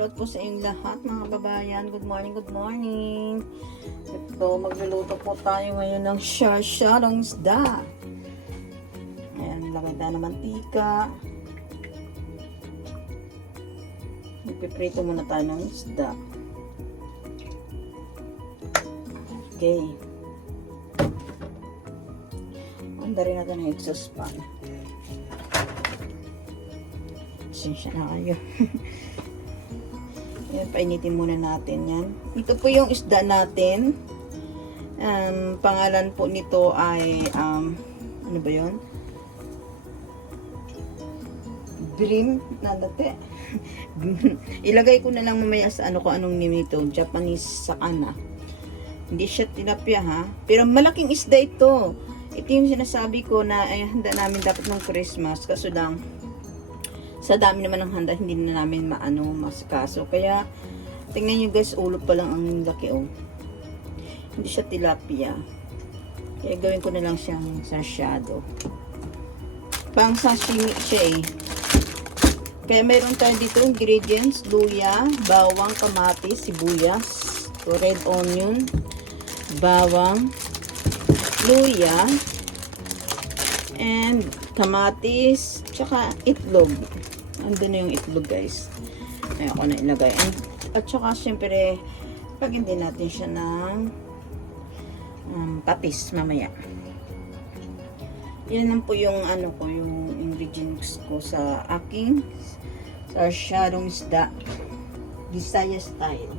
shoutout po sa inyong lahat mga babayan. Good morning, good morning. Ito, magluluto po tayo ngayon ng shar-sharong isda. Ayan, lagay tayo ng mantika. Magpiprito muna tayo ng isda. Okay. Anda rin natin ng exhaust fan. Sinsya na kayo. Yan, painitin muna natin yan. Ito po yung isda natin. Pangalan po nito ay ano ba yun? Brim na dati. Ilagay ko na lang mamaya sa ano ko anong name nito. Japanese sakana. Hindi siya tilapia ha. Pero malaking isda ito. Ito yung sinasabi ko na ay handa namin dapat ng Christmas. Kaso lang sa dami naman ng handa, hindi na namin masikaso. Kaya, tingnan nyo guys, ulo pa lang ang laki, oh. Hindi siya tilapia. Kaya gawin ko na lang siyang sashado. Pang sashimi siya, eh. Kaya mayroon tayo dito ingredients, luya, bawang, kamatis, sibuyas, red onion, bawang, luya, and kamatis, tsaka itlog. Andun na yung itlog guys. Ayan ko na ilagay. At tsaka syempre, pagin din natin siya ng patis mamaya. Yan lang po yung ano ko, yung ingredients ko sa aking sarsyadong isda. Bisaya style.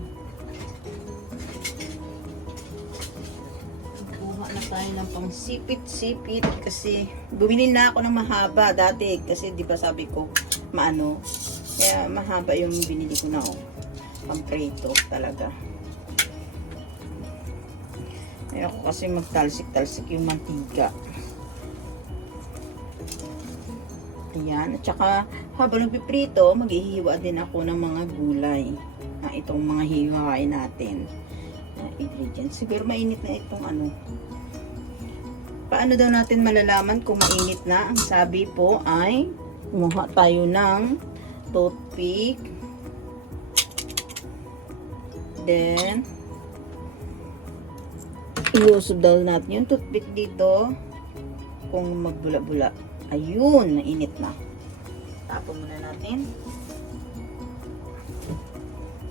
Kuha na tayo ng pang sipit-sipit kasi bumili na ako ng mahaba dati kasi di ba sabi ko maano, kaya mahaba yung binili ko na, oh. Pamprito talaga. Kaya ako kasi magtalsik-talsik yung mantika. Ayan, at saka habang nagpiprito, maghihiwa din ako ng mga gulay na itong mga hiwain natin ingredients. Siguro mainit na itong ano. Paano daw natin malalaman kung mainit na? Ang sabi po ay kumuha tayo ng toothpick. Then, ilusog daw natin yung toothpick dito kung magbula-bula. Ayun, nainit na. Tapon muna natin.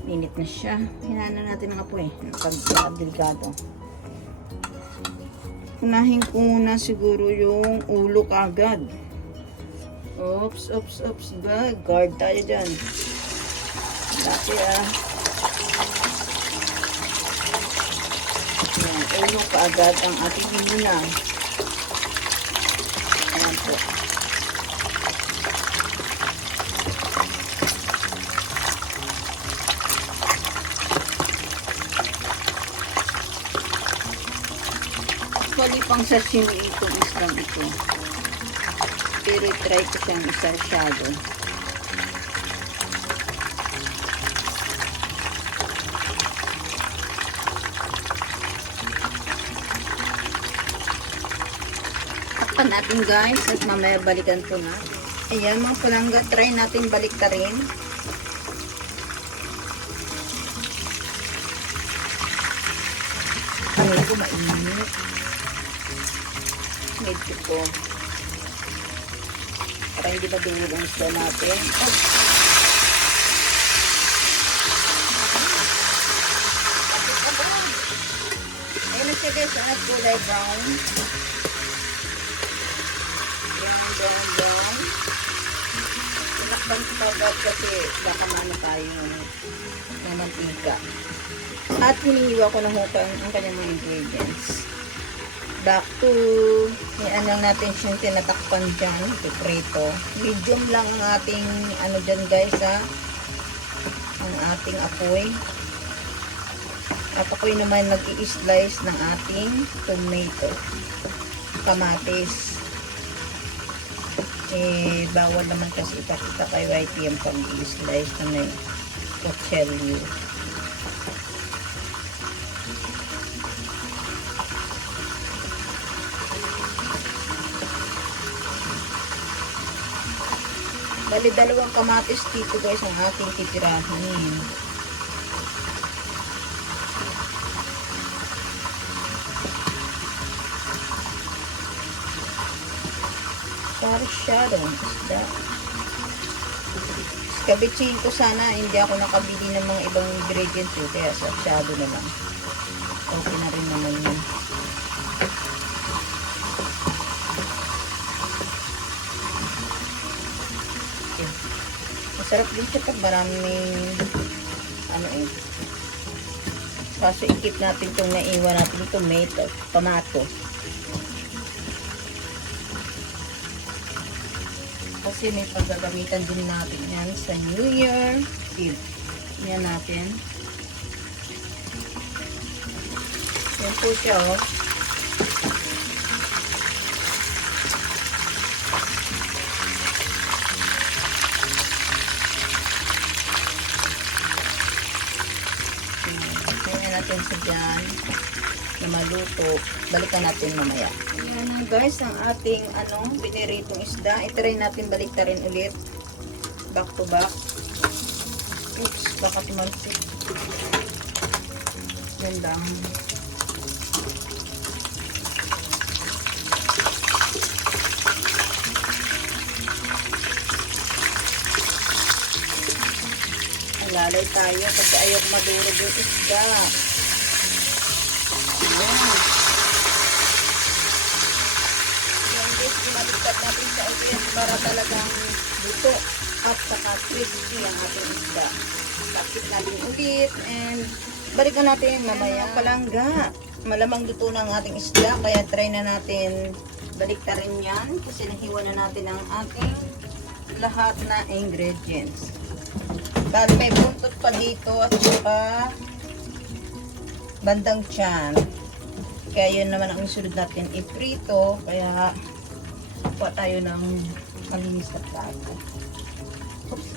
Init na siya. Hinaan na natin ang apoy. Delikado. Unahin ko muna siguro yung ulo kagad. Oops. Guard tayo dyan. Dati Ayan, ulo kaagad ang ating hinuna. Ayan po. Actually, pang sashimi itong islang ito. Pero try ko siyang isarsyado. Takpan natin guys at mamaya balikan ko na. Ayan mga palangga, try natin baliktarin. Ay ko mainit. Medyo ko. Para hindi mabingid ang isda natin. Oh. Ayan na siya guys. Ang kulay brown. Brown. Tinakpan ko agad kasi baka mano tayo ng mantika. At hinihiwa ko na hukang ang kanyang mga ingredients. Back to, yan lang natin siyang tinatakpan dyan, piprito. Medium lang ang ating, ano dyan guys ha, ang ating apoy. At ako'y naman nag-i-slice ng ating tomato, kamatis. Bawal naman kasi ipakita kay YT ang pag-i-slice na yung kutselyo. Bali, 2 kamatis dito guys ang ating titirahin. Sarsyadong isda. Kabitsin ko sana, hindi ako nakabili ng mga ibang ingredients yun, kaya sarsyado na lang. Okay na rin naman yun. Okay. Masarap din siya pag maraming kaso ikip natin itong naiwan natin tomato. Kasi may paggagamitan din natin yan sa New Year Eve. Yan natin. Yan po siya, oh. Kaya natin sa dyan na maluto. Balikan natin mamaya. Ayan na guys, ang ating biniritong isda. I-try natin baliktarin ulit. Back to back. Oops, baka tumansik. Yan lang. Lalay tayo kasi ayok madurog yung isda. Ayan. Yan guys, binaligtad natin sa oven para talagang luto at saka crispy ang ating isda. Takip natin ulit and balikan natin mamaya. Palangga. Malamang luto na ang ating isda kaya try na natin baliktarin yan kasi nahiwa na natin ang ating lahat na ingredients. Dahil may buntot pa dito at saka bandang tiyan. Kaya yun naman ang sunod natin iprito. Kaya kuha tayo ng malinis na plato. Oops,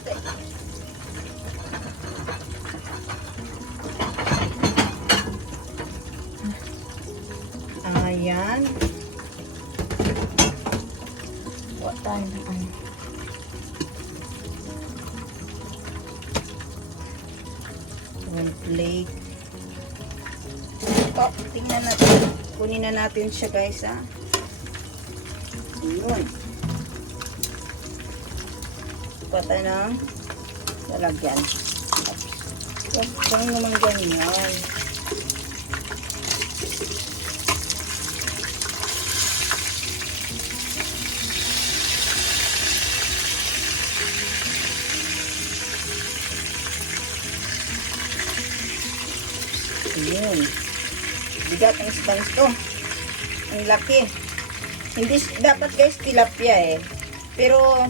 ayan. Kuha tayo ng plate. Pop, tingnan natin. Kunin na natin siya guys, ha. Ayun. Pata ng lalagyan. Huwag kang naman ganyan. Ayun. Bigat ang isbang ito. Ang laki. Hindi dapat guys tilapia eh. Pero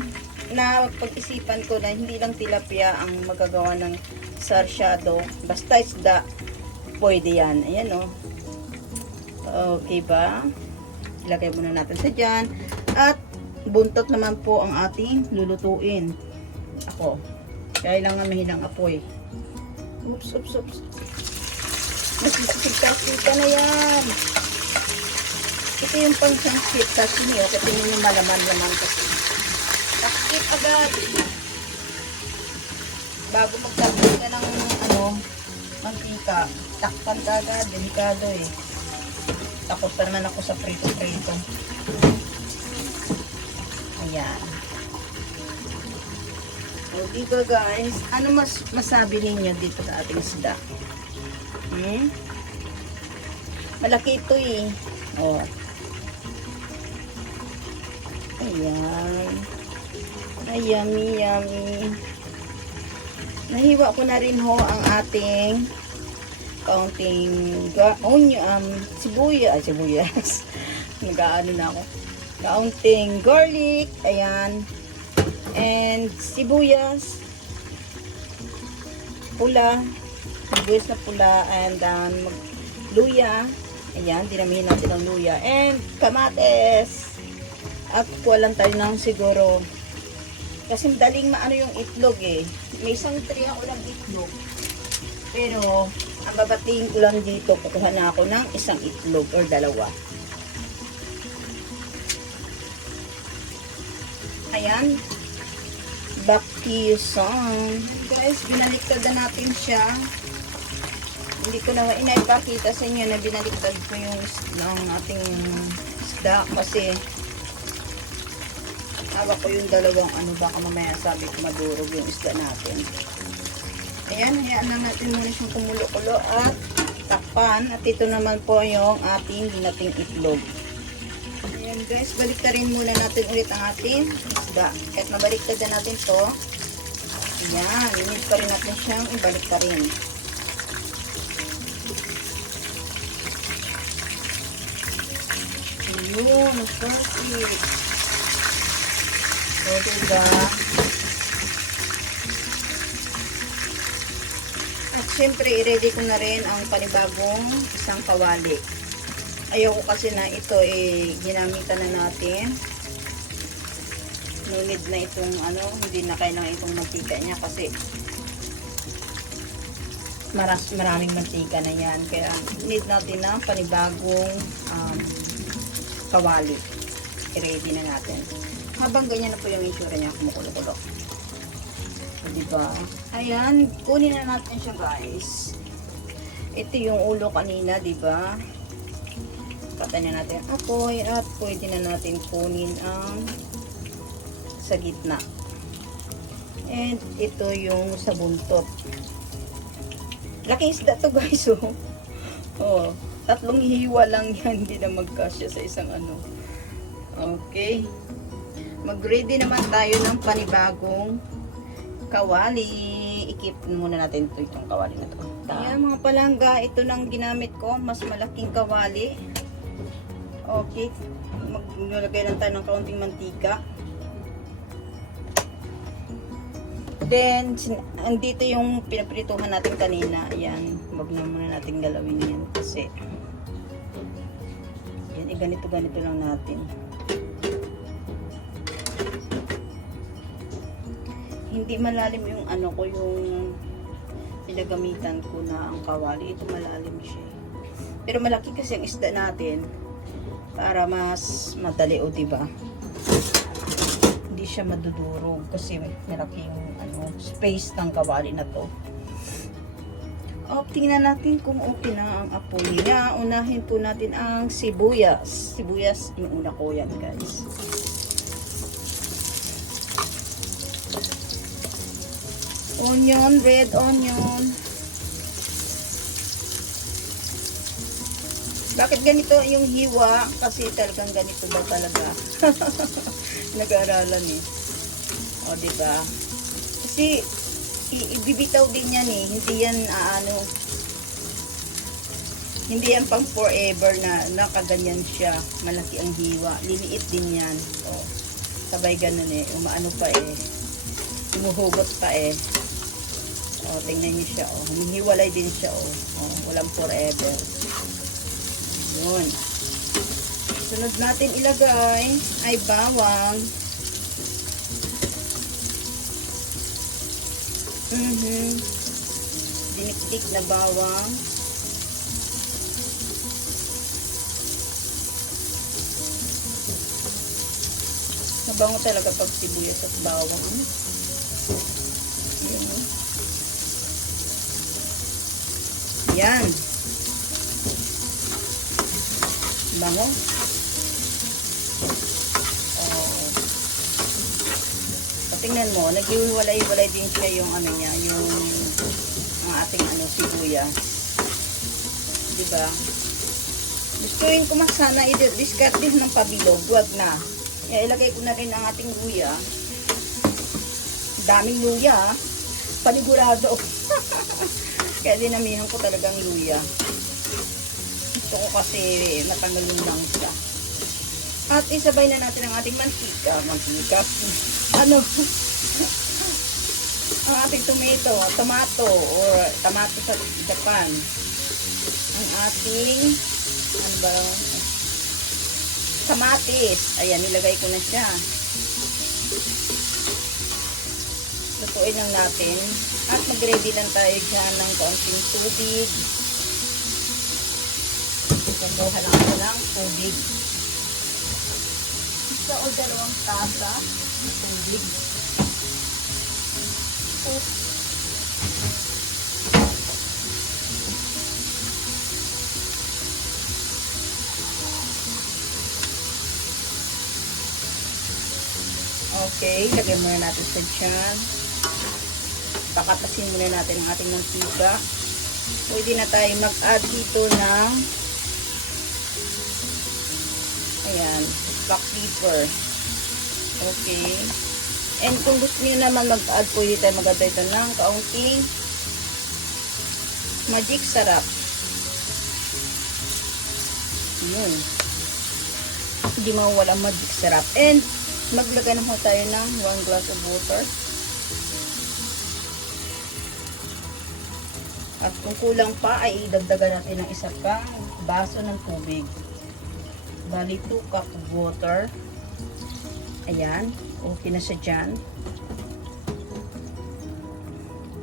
napag-isipan ko na hindi lang tilapia ang magagawa ng sarsyado. Basta isda, pwede yan. Ayan o. Okay ba? Ilagay muna natin sa dyan. At buntot naman po ang ating lulutuin. Ako. Kailangan mahilang apoy. Oops, oops, oops. Sigta na yan. Ito yung pang-sangkit kasi niyo. Kasi yung malaman-laman kasi. Takip agad. Bago magtapos ka ng mantika, takpan ka agad. Delikado eh. Takot pa naman ako sa prito-prito. Ayan. O diba guys, ano masabi ninyo dito sa ating isda? Malaki ito eh. Oh. Ayan. Ay, yummy, yummy. Nahiwa ko na rin ho ang ating kaunting sibuyas. Nag-aano na ako. Kaunting garlic. Ayan. And sibuyas. Pula. Sibuyas na pula and luya. Ayan, dinamihin natin ng luya. And kamates. At kuha lang tayo ng siguro. Kasi madaling maano yung itlog eh. May isang tray ako ng itlog. Pero, ang babatiin ko lang dito, kukuha na ako ng isang itlog or 2. Ayan. Bakyusan. Guys, binaliktad na natin siya. Hindi ko na inaipakita sa inyo na binaliktad ko yung ng ating isda kasi hawak ko yung dalawang ano, baka mamaya sabi ko madurog yung isda natin. Ayan, hayaan lang natin muna siyang kumulo-kulo at takpan. At ito naman po yung ating ginating itlog. Ayan guys, baliktarin muna natin ulit ang ating isda. Kahit mabaliktad na natin to, ayan, init pa rin natin siyang ibaliktarin. Ayun, perfect. So, diba? At syempre, i-ready ko na rin ang panibagong isang kawali. Ayoko kasi na ito ginamitan na natin. No need na itong ano, hindi na kailangan itong mantika niya kasi maraming mantika na yan. Kaya need natin na panibagong kawali. I-ready na natin. Habang ganyan na po yung itsura niya, kumukulo-kulo. So, diba? Ayan, kunin na natin siya guys. Ito yung ulo kanina, diba? Patayin na natin ang apoy at pwede na natin kunin ang sa gitna. And ito yung sa buntot. Laking isda to guys, oh. Oh, 3 hiwa lang yan, hindi na magkasya sa isang ano. Okay. Mag-ready naman tayo ng panibagong kawali. I-keep muna natin itong kawali na to. Ayan mga palangga, ito nang ginamit ko. Mas malaking kawali. Okay. Maglagay lang tayo ng kaunting mantika. Then, andito yung pinaprituhan natin kanina. Ayan. Wag na muna natin galawin yan. Kasi, yan, ganito-ganito lang natin. Hindi malalim yung ano ko, yung pinagamitan ko na ang kawali. Ito malalim siya. Pero malaki kasi ang isda natin para mas madali, o diba? Hindi siya madudurog kasi malaking ano, space ng kawali na to. O, tingnan natin kung okay na ang apoy niya. Unahin po natin ang sibuyas. Sibuyas yung una ko yan guys. Onion, red onion. Bakit ganito yung hiwa? Kasi talagang ganito daw talaga. Nag-aaralan eh. O, diba? Kasi, ibibitaw din yan eh. Hindi yan, hindi yan pang forever na nakaganyan siya. Malaki ang hiwa. Liliit din yan. O, sabay ganun eh. Umaano pa eh. Umuhugot pa eh. O, tingnan niyo siya, o. Humihiwalay din siya, o. O, walang forever. Yun. Sunod natin ilagay ay bawang. Diniktik na bawang. Mabango talaga pag sibuyas at bawang. Yan. Bango. Oh. Tingnan mo, naghiwalay-walay din siya yung ano niya, yung ang ating ano sibuyas. 'Di ba? Gustuin ko mas sana i-discard din ng pabilog, wag na. Kaya ilagay ko na rin ang ating luya. Daming luya, panigurado. Kaya dinamihan ko talagang luya. Gusto ko kasi matanggal yung langsa. At isabay na natin ang ating mantika. Mantika. Ano? Ang ating tomato or tomato sa Japan. Ang ating ano ba? Kamatis. Ayan, nilagay ko na siya. Lutuin lang natin. At mag-ready lang tayo dyan ng kaunting tubig. Kukuha lang ako ng tubig. Isa o 2 tasa ng tubig. Okay, lagyan muna natin sa dyan. Pakatasin muna natin ang ating mantika. Pwede na tayo mag-add dito ng ayan, black pepper. Okay. And kung gusto niyo naman mag-add, pwede tayo mag-add ito ng kaunting magic sarap. Yun. Hindi mawawala magic sarap. And maglagay naman tayo ng 1 glass of water. At kung kulang pa, ay idagdagan natin ng isa pang baso ng tubig. Bali 2 cup of water. Ayan. Okay na siya dyan.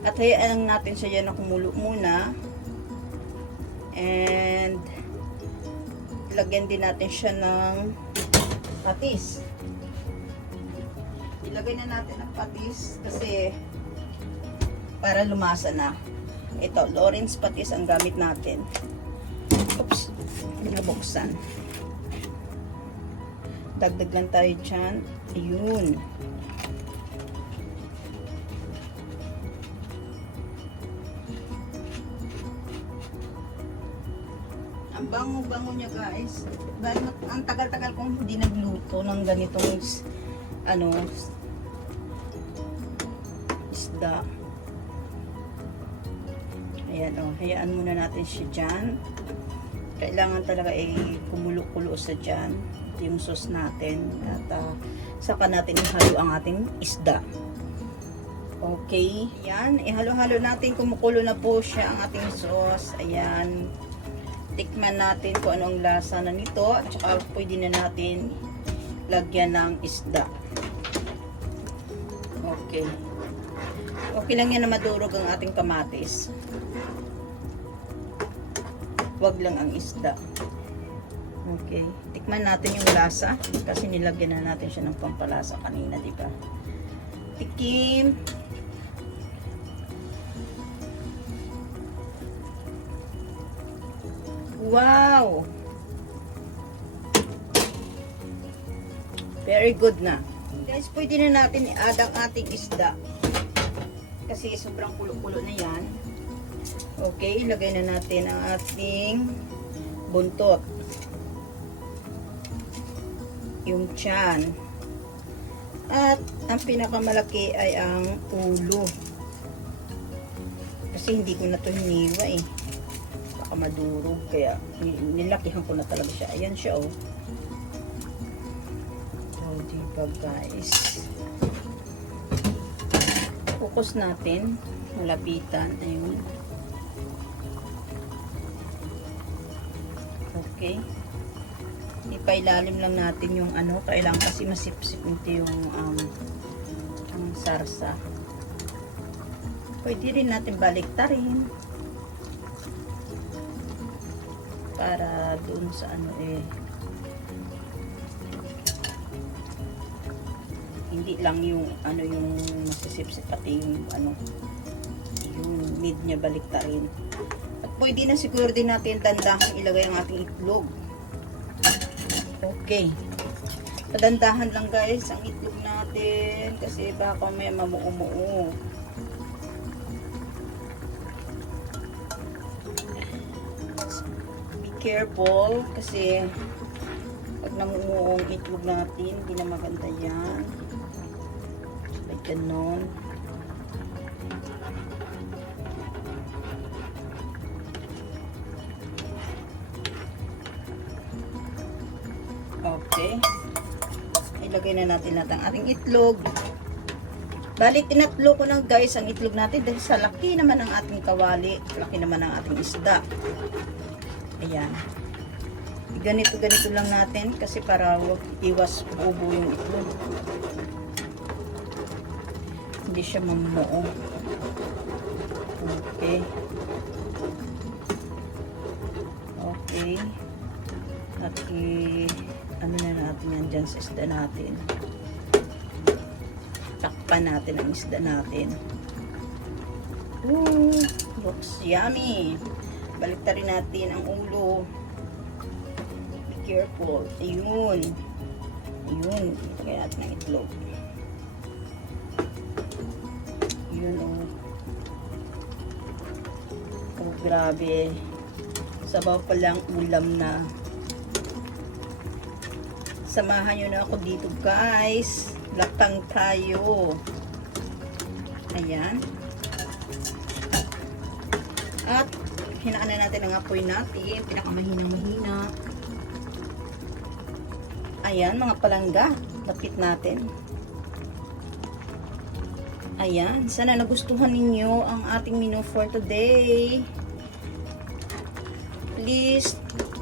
At hayaan lang natin siya dyan na kumulo muna. And lagyan din natin siya ng patis. Ilagay na natin ang patis kasi para lumasa na. Ito, Lawrence patis ang gamit natin. Oops, nabuksan. Dagdag lang tayo dyan. Ayun. Ang bango-bango niya guys. Dahil ang tagal-tagal kong hindi nagluto ng ganitong ano, isda. Ayan o, hayaan muna natin siya dyan. Kailangan talaga kumulo-kulo sa dyan yung sauce natin. At saka natin ihalo ang ating isda. Okay. Ayan, ihalo-halo natin. Kumukulo na po siya ang ating sauce. Ayan. Tikman natin kung anong lasa na nito. At saka pwede na natin lagyan ng isda. Okay. Okay lang yan na madurog ang ating kamatis. Wag lang ang isda. Okay. Tikman natin yung lasa. Kasi nilagyan na natin siya ng pampalasa kanina, di ba? Tikim. Wow! Very good na. Guys, pwede na natin i-add ang ating isda. Kasi sobrang kulo-kulo na yan. Okay, ilagay na natin ang ating buntot. Yung tiyan. At ang pinakamalaki ay ang ulo. Kasi hindi ko na ito hiniwa eh. Baka madurog. Kaya nilakihan ko na talaga siya. Ayan siya oh. Oh, diba guys. Focus natin. Malapitan. Ayun. Okay. Ipailalim lang natin yung ano. Kailangan kasi masipsip nito yung ang sarsa. Pwede rin natin baliktarin. Para doon sa ano hindi lang yung ano yung masisipsip pati yung ano yung mid niya baliktarin. At pwede na siguro din natin dandahang ilagay ang ating itlog. Okay. Padandahan lang guys ang itlog natin kasi baka may mamuumuo. Be careful kasi pag namumuo ang itlog natin, hindi na maganda yan. Like ganon. Okay. Ilagay na natin ang ating itlog. Bali, tinatlo ko lang guys ang itlog natin dahil sa laki naman ng ating kawali, laki naman ng ating isda. Ayan. Ganito lang natin kasi para wag iwas ubo yung itlog. Hindi siya mamuo. Okay. Okay. At ano na natin yan dyan sa isda natin. Takpan natin ang isda natin. Ooh, looks yummy. Baliktarin natin ang ulo. Be careful. Ayun. Ayun. Lagyan natin ng itlog. Ayun, oh. Oh, grabe. Sabaw pa lang ulam na. Samahan nyo na ako dito, guys. Lapang tayo. Ayan. At hinaan na natin ang apoy natin. Pinakamahina-mahina. Ayan, mga palangga. Lapit natin. Ayan. Sana nagustuhan ninyo ang ating menu for today. Please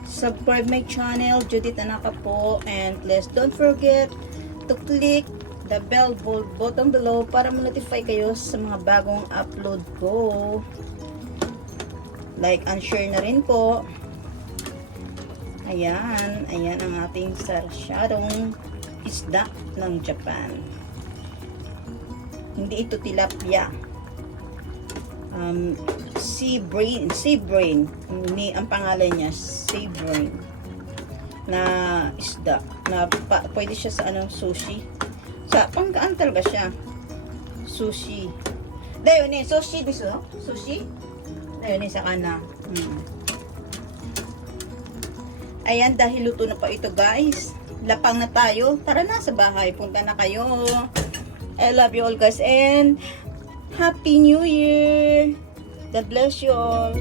subscribe my channel, Judith Anaka po. And please don't forget to click the bell button below para ma-notify kayo sa mga bagong upload ko. Like and share na rin po. Ayan. Ayan ang ating sarsyadong isda ng Japan. Hindi ito tilapia. Sea brain. Ang pangalan niya, sea brain. Na isda. Na pwede siya sa sushi. Sa pangkaan talaga siya. Sushi. Dayo ni, sushi diso? Sushi? Dayo ni sa kana. Ayan, dahil luto na pa ito, guys. Lapang na tayo. Tara na sa bahay. Punta na kayo. I love you all, guys, and Happy New Year! God bless you all!